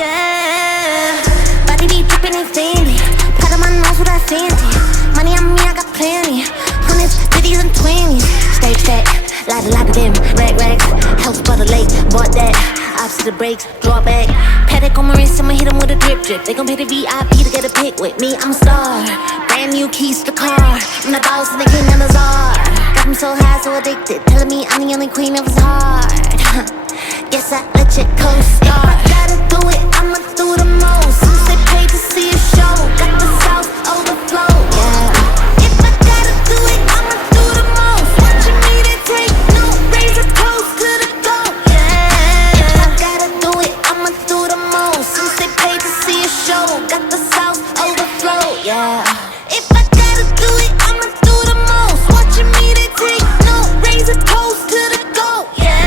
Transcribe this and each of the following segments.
yeah. Body be dripping and fancy. Part of my nose with that fancy. Money on me, I got plenty. Hundreds, 50s and 20s. Stage that, lot of them. Rags, house by the lake, bought that. Opposite the brakes, draw back. Paddock on my wrist, I'ma hit them with a drip. They gon' pay the VIP to get a pic with me. I'm a star. Brand new keys to the car. I'm the boss and the king and the czar. Got them so high, so addicted. Telling me I'm the only queen of his heart. Guess I let you co-star. If I gotta do it, I'ma do the most. Since they paid to see a show, got the South overflow. Yeah. If I gotta do it, I'ma do the most. Watching me to take no razor toast to the goal. Yeah. If I gotta do it, I'ma do the most. Since they paid to see a show, got the South overflow. Yeah. If I gotta do it, I'ma do the most. Watching me to take no razor toast to the goal. Yeah.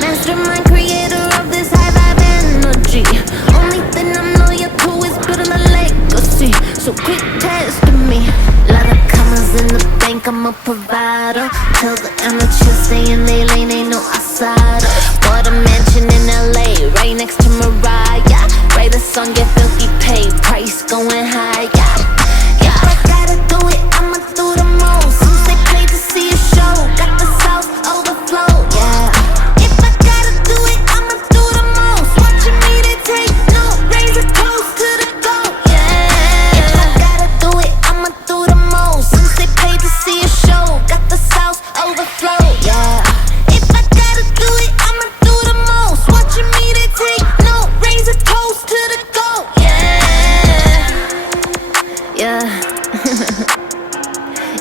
Mastermind, creator of this high vibe energy. Only thing I'm loyal to is building a legacy. So quit testing me. Lot of commas in the bank, I'm a provider. Tell the amateurs stay in their lane, ain't no outsider. Bought a mansion in LA, right next to Mariah. Write a song, get filthy paid, price going high. Yeah. If I gotta do it, I'ma do the most. Since they paid to see a show, got the South overflow. Yeah.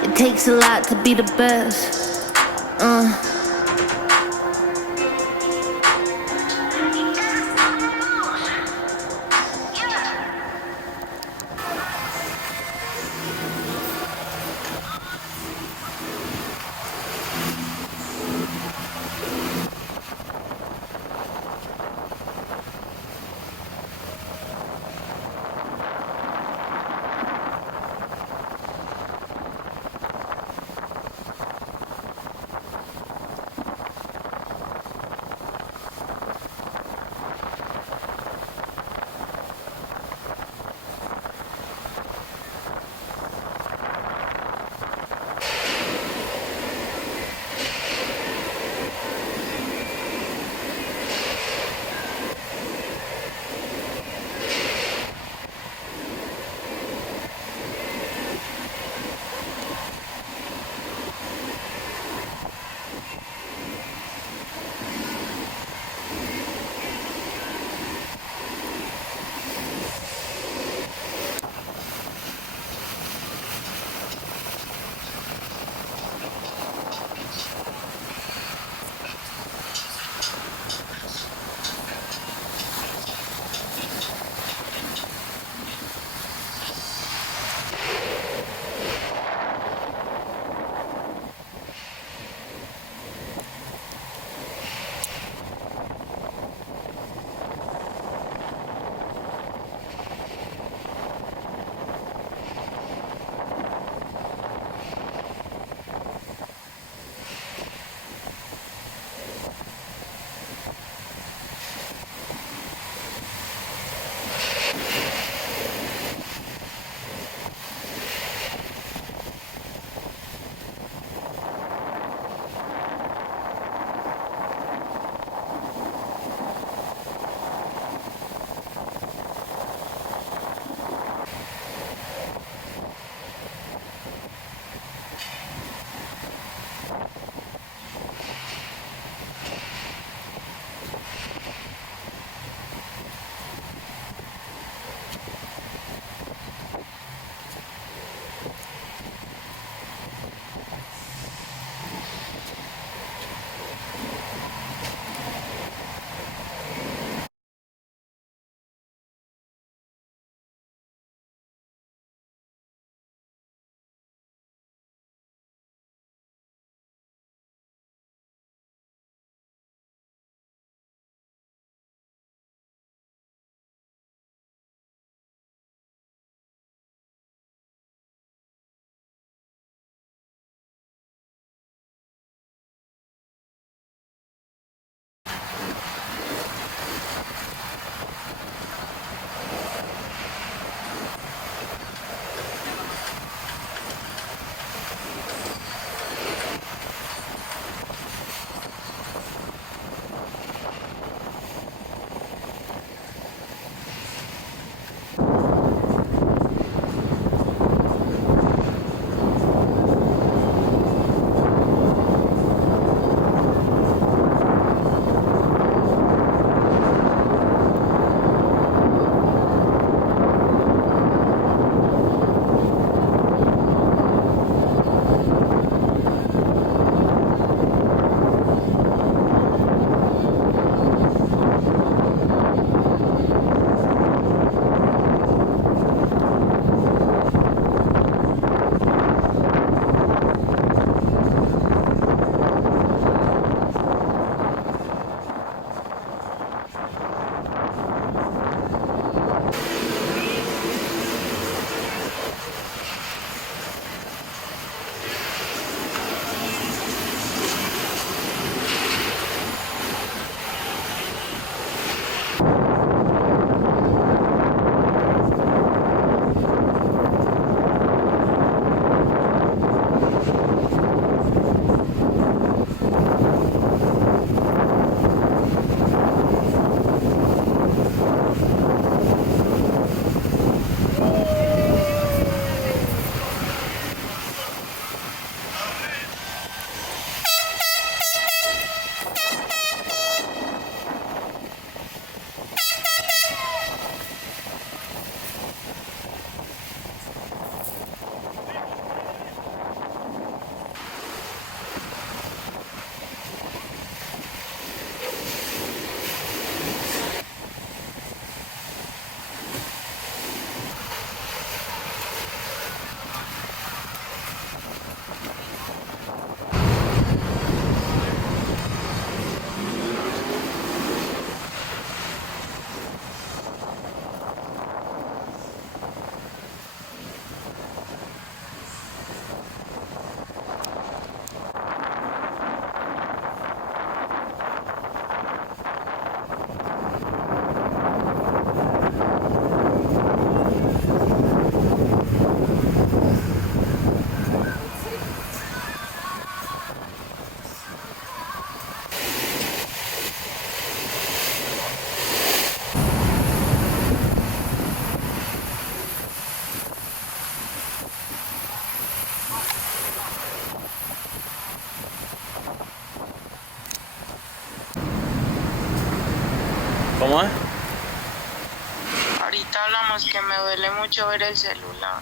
It takes a lot to be the best. ¿Cómo es? Ahorita hablamos que me duele mucho ver el celular.